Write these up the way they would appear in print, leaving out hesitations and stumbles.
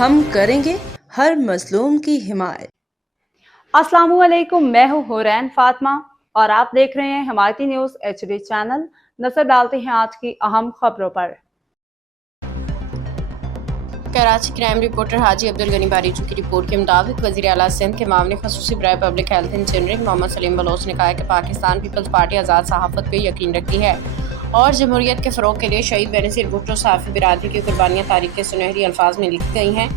ہم کریں گے ہر مظلوم کی حمایت۔ السلام علیکم، میں ہوں حورین فاطمہ اور آپ دیکھ رہے ہیں حمایتی نیوز HD چینل۔ نظر ڈالتے ہیں آج کی اہم خبروں پر۔ کراچی کرائم رپورٹر حاجی عبدالغنی باریچو کی رپورٹ کے مطابق وزیر اعلیٰ سندھ کے معاون خصوصی برائے پبلک ہیلتھ انجینئرنگ محمد سلیم بلوچ نے کہا ہے کہ پاکستان پیپلز پارٹی آزاد صحافت پہ یقین رکھتی ہے اور جمہوریت کے فروغ کے لیے شہید بینظیر بھٹو صحافی برادری کی قربانیاں تاریخ کے سنہری الفاظ میں لکھی گئی ہیں۔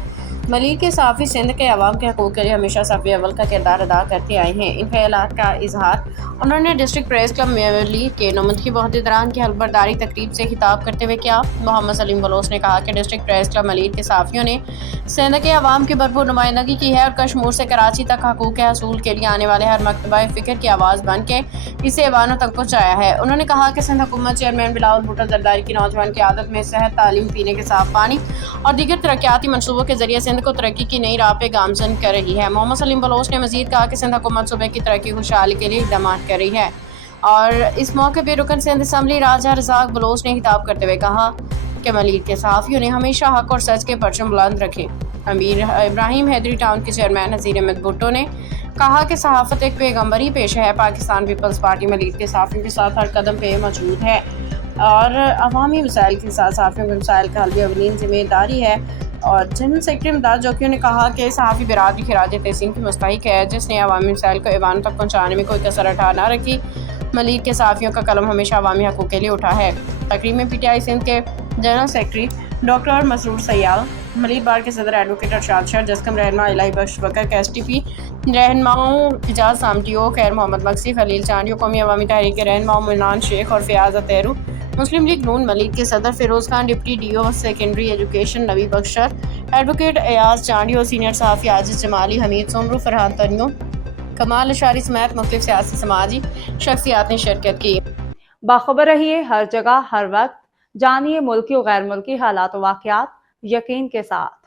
ملیر کے صحافی سندھ کے عوام کے حقوق کے لیے ہمیشہ صفِ اول کا کردار ادا کرتے آئے ہیں۔ ان خیالات کا اظہار انہوں نے ڈسٹرکٹ پریس کلب ملیر کے نمائندگی عہدیداران کی حلف برداری تقریب سے خطاب کرتے ہوئے کیا۔ محمد سلیم بلوچ نے کہا کہ ڈسٹرکٹ پریس کلب ملیر کے صحافیوں نے سندھ کے عوام کی بھرپور نمائندگی کی ہے اور کشمور سے کراچی تک حقوق کے حصول کے لیے آنے والے ہر مکتبہ فکر کی آواز بن کے اسے ایوانوں تک پہنچایا ہے۔ انہوں نے کہا کہ سندھ حکومت چیئرمین بلاول بھٹو زرداری کی نوجوان قیادت میں صحت، تعلیم، پینے کے صاف پانی اور دیگر ترقیاتی منصوبوں کے ذریعے سندھ کو ترقی کی نئی راہ پہ گامزن کر رہی ہے۔ محمد سلیم بلوچ نے مزید کہا کہ سندھ حکومت صوبے کی ترقی خوشحالی کے لیے اقدامات کر رہی ہے اور اس موقع پہ رکن سندھ اسمبلی راجہ رزاق بلوچ نے خطاب کرتے ہوئے کہا کہ ملیر کے صحافیوں نے ہمیشہ حق اور سچ کے پرچم بلند رکھے۔ امیر ابراہیم حیدری ٹاؤن کے چیئرمین نذیر احمد بھٹو نے کہا کہ صحافت ایک پیغمبری پیشہ ہے۔ پاکستان پیپلز پارٹی ملیر کے صحافیوں کے ساتھ ہر قدم پہ موجود ہے اور عوامی مسائل کے ساتھ صحافیوں کے مسائل کا حل بھی اولین ذمہ داری ہے۔ اور جنرل سیکرٹری امداد جوکیو نے کہا کہ صحافی برادری خراج تحسین کی مستحق ہے جس نے عوامی مسائل کو ایوانوں تک پہنچانے میں کوئی کسر اٹھا نہ رکھی۔ ملیر کے صحافیوں کا قلم ہمیشہ عوامی حقوق کے لیے اٹھا ہے۔ تقریب میں PTI سندھ کے جنرل سیکرٹری ڈاکٹر مسرور سیال، ملیر بار کے صدر ایڈوکیٹ ارشاد شاہ، جسکم رہنما الہی بخش بکر کے STP رہنماؤں اعجاز سامٹیو، خیر محمد مقصی، خلیل چانڈیو، قومی عوامی تحریک کے رہنماؤں منان شیخ اور فیاض اتیرو، مسلم لیگ نون ملیر کے صدر Feroz Khan, deputy DO secondary education Nabi بخشر، ایڈوکیٹ ایاز چانڈیو، سینئر صحافی عاجز جمالی، حمید سومرو، فرحان تنیو، کمال اشاری سمیت مختلف سیاسی سماجی شخصیات نے شرکت کی۔ باخبر رہیے ہر جگہ ہر وقت، جانیے ملکی و غیر ملکی حالات و واقعات یقین کے ساتھ۔